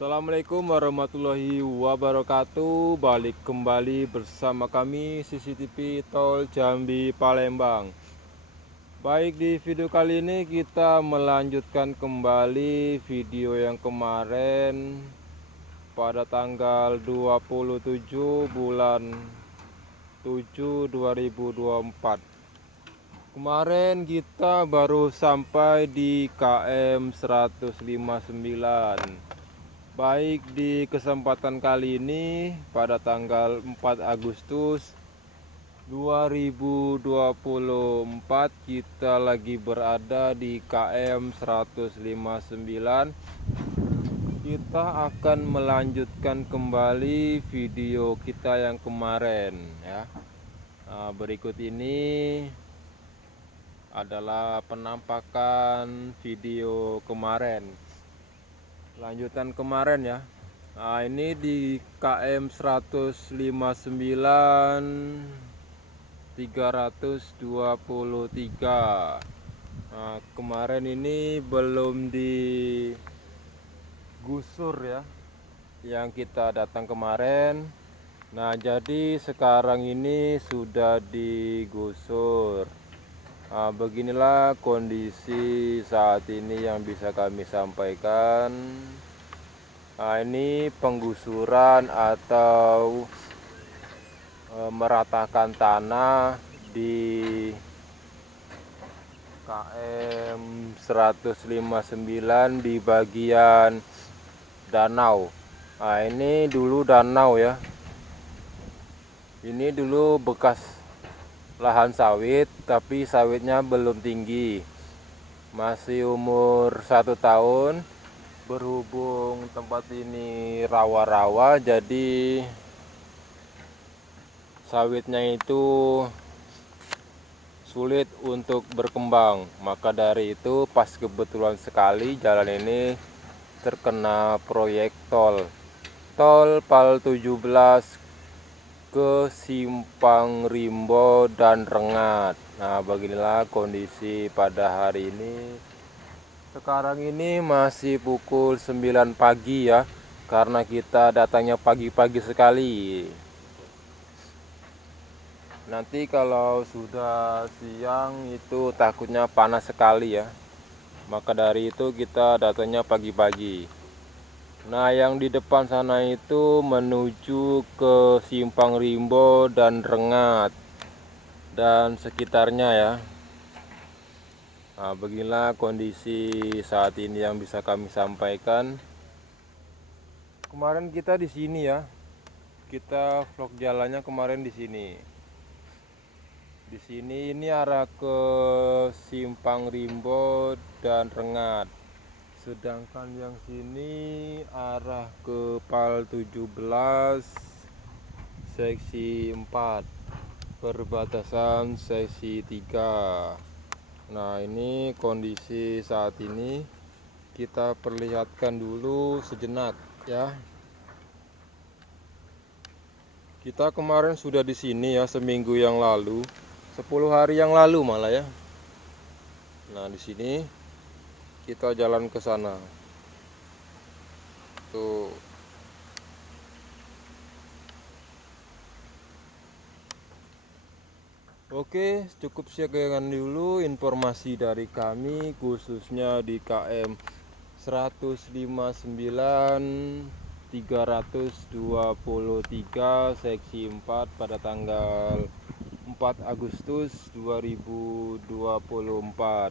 Assalamualaikum warahmatullahi wabarakatuh. Balik kembali bersama kami CCTV Tol Jambi Palembang. Baik, di video kali ini kita melanjutkan kembali video yang kemarin pada tanggal 27 bulan 7 2024. Kemarin kita baru sampai di KM 159. Baik, di kesempatan kali ini pada tanggal 4 Agustus 2024 kita lagi berada di KM 159. Kita akan melanjutkan kembali video kita yang kemarin ya. Nah, berikut ini adalah penampakan video kemarin, lanjutan kemarin ya. Nah, ini di KM 159 323. Nah, kemarin ini belum digusur ya, yang kita datang kemarin. Nah, jadi sekarang ini sudah digusur. Nah, beginilah kondisi saat ini yang bisa kami sampaikan. Nah, ini penggusuran atau meratakan tanah di KM 159 di bagian danau. Nah, ini dulu danau ya. Ini dulu bekas lahan sawit, tapi sawitnya belum tinggi, masih umur 1 tahun. Berhubung tempat ini rawa-rawa, jadi sawitnya itu sulit untuk berkembang. Maka dari itu pas kebetulan sekali jalan ini terkena proyek tol Pal 17 ke Simpang Rimbo dan Rengat. Nah, beginilah kondisi pada hari ini. Sekarang ini masih pukul 9 pagi ya, karena kita datangnya pagi-pagi sekali. Nanti kalau sudah siang itu takutnya panas sekali ya. Maka dari itu kita datangnya pagi-pagi. Nah, yang di depan sana itu menuju ke Simpang Rimbo dan Rengat dan sekitarnya ya. Nah, beginilah kondisi saat ini yang bisa kami sampaikan. Kemarin kita di sini ya. Kita vlog jalannya kemarin di sini. Di sini ini arah ke Simpang Rimbo dan Rengat. Sedangkan yang sini arah ke Pal 17 seksi 4 perbatasan seksi 3. Nah, ini kondisi saat ini kita perlihatkan dulu sejenak ya. Kita kemarin sudah di sini ya, seminggu yang lalu, 10 hari yang lalu malah ya. Nah, di sini kita jalan ke sana tuh. Oke, cukup sekian dulu informasi dari kami khususnya di KM 159 323 seksi 4 pada tanggal 4 Agustus 2024.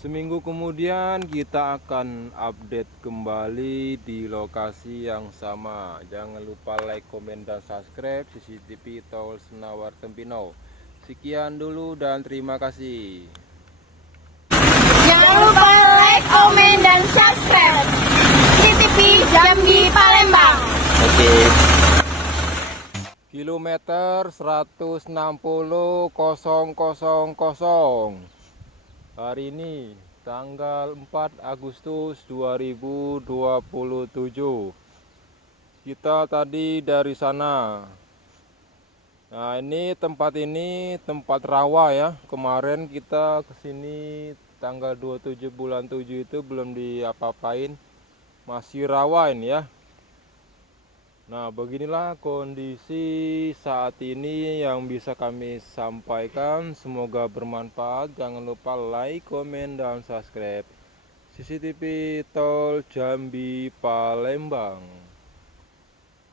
Seminggu kemudian kita akan update kembali di lokasi yang sama. Jangan lupa like, komen, dan subscribe CCTV Tol Senawar Tempino. Sekian dulu dan terima kasih. Jangan lupa like, komen, dan subscribe CCTV Jambi Palembang. Oke. Kilometer 160.000. Hari ini tanggal 4 Agustus 2027. Kita tadi dari sana. Nah, ini tempat rawa ya. Kemarin kita kesini tanggal 27 bulan 7 itu belum diapa-apain. masih rawa ini ya. Nah, beginilah kondisi saat ini yang bisa kami sampaikan. Semoga bermanfaat. Jangan lupa like, komen, dan subscribe CCTV Tol Jambi Palembang.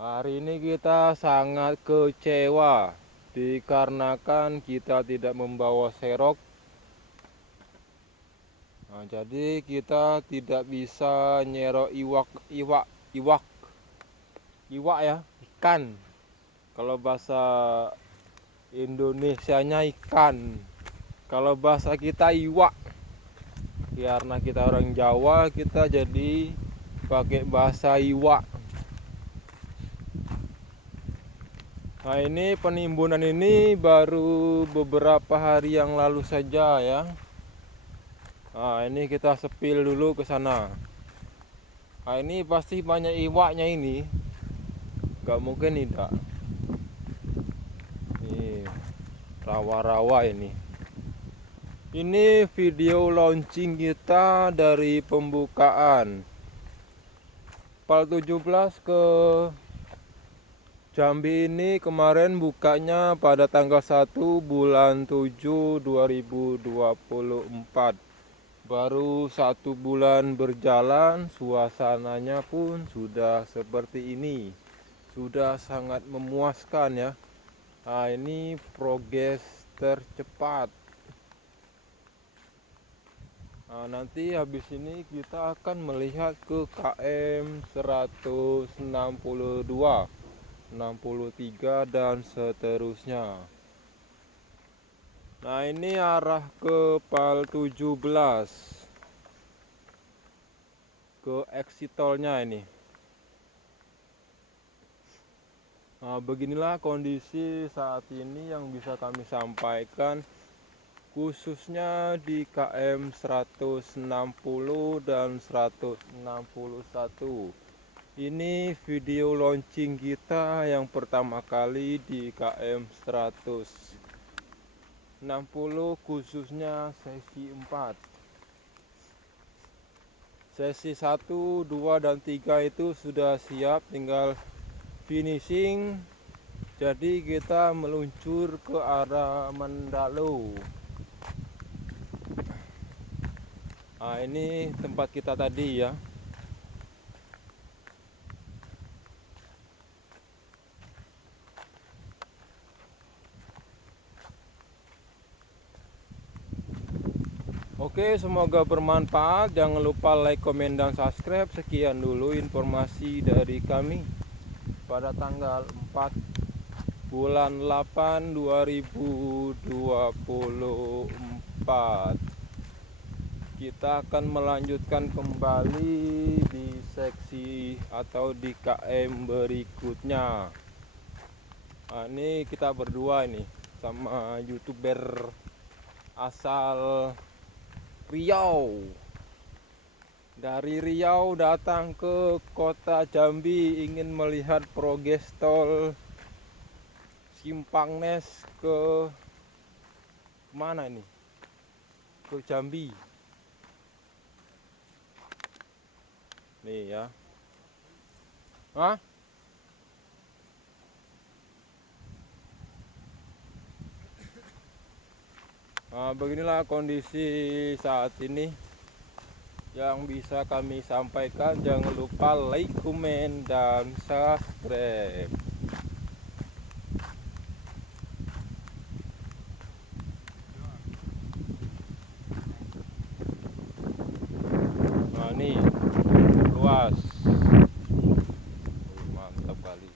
Hari ini kita sangat kecewa dikarenakan kita tidak membawa serok. Nah, jadi kita tidak bisa nyerok iwak ya, ikan. Kalau bahasa Indonesianya ikan, kalau bahasa kita iwak. Karena kita orang Jawa, kita jadi pakai bahasa iwak. Nah, ini penimbunan ini baru beberapa hari yang lalu saja ya. Nah, ini kita sepil dulu ke sana. Nah, ini pasti banyak iwaknya ini. Gak mungkin tidak. Nih, rawa-rawa ini. Ini video launching kita dari pembukaan PAL 17 ke Jambi ini. Kemarin bukanya pada tanggal 1 bulan 7 2024. Baru 1 bulan berjalan, suasananya pun sudah seperti ini. Sudah sangat memuaskan ya. Nah, ini progres tercepat. Nah, nanti habis ini kita akan melihat ke KM 162, 63 dan seterusnya. Nah, ini arah ke PAL 17, ke exit tolnya ini. Nah, beginilah kondisi saat ini yang bisa kami sampaikan, khususnya di KM 160 dan 161. Ini video launching kita yang pertama kali di KM 160, khususnya sesi 4. Sesi 1, 2, dan 3 itu sudah siap, tinggal finishing. Jadi kita meluncur ke arah Mandalo. Nah, ini tempat kita tadi ya. Oke, semoga bermanfaat. Jangan lupa like, komen, dan subscribe. Sekian dulu informasi dari kami pada tanggal 4 bulan 8 2024. Kita akan melanjutkan kembali di seksi atau di KM berikutnya. Nah, ini kita berdua ini sama YouTuber asal Riau. Dari Riau datang ke kota Jambi ingin melihat progres tol Simpang Nes ke mana ini? Ke Jambi. Nih ya. Hah? Nah, beginilah kondisi saat ini yang bisa kami sampaikan. Jangan lupa like, komen, dan subscribe. Nah, ini luas. Mantap kali.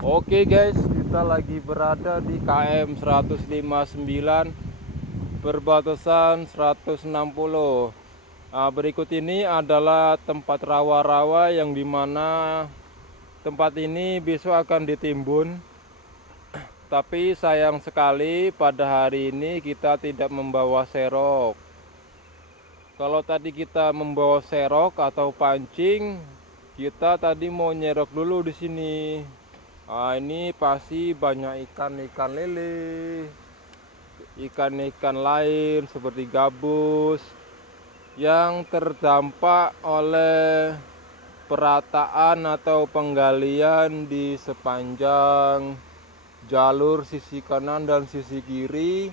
Oke guys, kita lagi berada di KM 159 perbatasan 160. Nah, berikut ini adalah tempat rawa-rawa yang dimana tempat ini besok akan ditimbun. Tapi sayang sekali pada hari ini kita tidak membawa serok. Kalau tadi kita membawa serok atau pancing, kita tadi mau nyerok dulu di sini. Nah, ini pasti banyak ikan-ikan lele, ikan-ikan lain seperti gabus, yang terdampak oleh perataan atau penggalian di sepanjang jalur sisi kanan dan sisi kiri.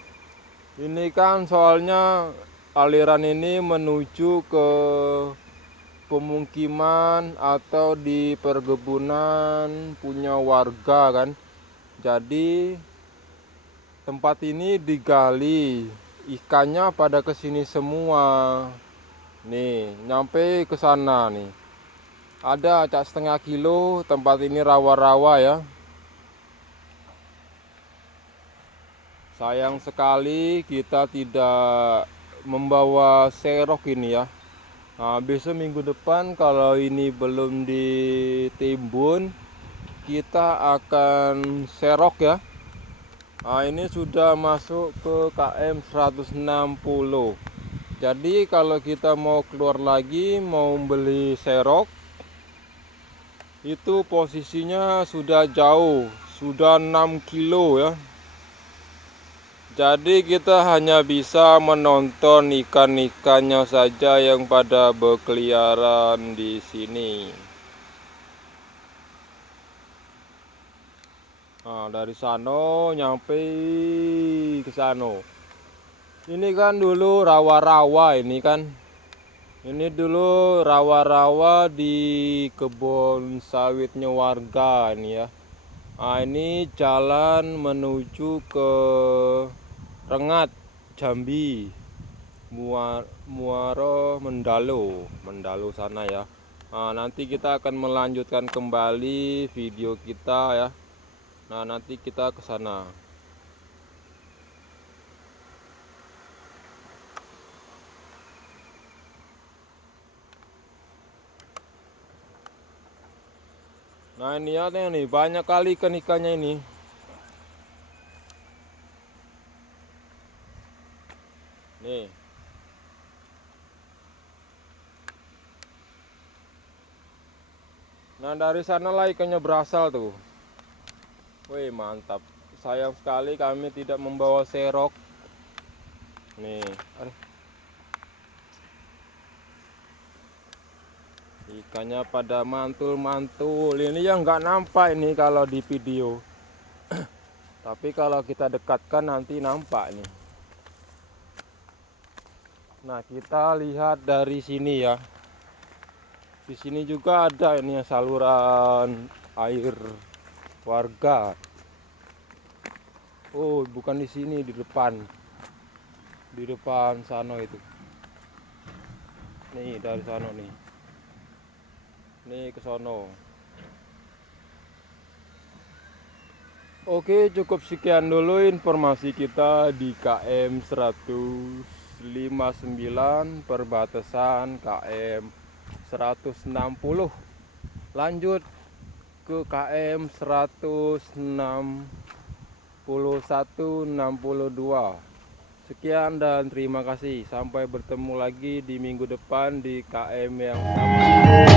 Ini kan soalnya aliran ini menuju ke pemukiman atau di perkebunan punya warga kan. Jadi tempat ini digali, ikannya pada kesini semua. Nih, nyampe ke sana nih. Ada cak setengah kilo, tempat ini rawa-rawa ya. Sayang sekali kita tidak membawa serok ini ya. Nah, besok minggu depan kalau ini belum ditimbun, kita akan serok ya. Nah, ini sudah masuk ke KM 160. Jadi kalau kita mau keluar lagi, mau beli serok, itu posisinya sudah jauh, sudah 6 kilo ya. Jadi kita hanya bisa menonton ikan-ikannya saja yang pada berkeliaran di sini. Nah, dari sana nyampe ke sana. Ini kan dulu rawa-rawa ini kan. Ini dulu rawa-rawa di kebun sawitnya warga ini ya. Nah, ini jalan menuju ke Rengat, Jambi, Muaro, Mendalo sana ya. Nah, nanti kita akan melanjutkan kembali video kita ya. Nah, nanti kita ke sana. Nah, ini ya nih banyak kali ikan-ikannya ini. Nih. Nah, dari sanalah ikannya berasal tuh. Wih, mantap. Sayang sekali kami tidak membawa serok. Nih, ikannya pada mantul-mantul. Ini yang nggak nampak ini kalau di video. Tapi kalau kita dekatkan nanti nampak nih. Nah, kita lihat dari sini ya. Di sini juga ada ini saluran air warga. Oh, bukan di sini, di depan. Di depan sana itu. Nih, dari sana nih. Nih ke sono. Oke, cukup sekian dulu informasi kita di KM 159 perbatasan KM 160. Lanjut ke KM 161-62. Sekian dan terima kasih. Sampai bertemu lagi di minggu depan di KM yang sama.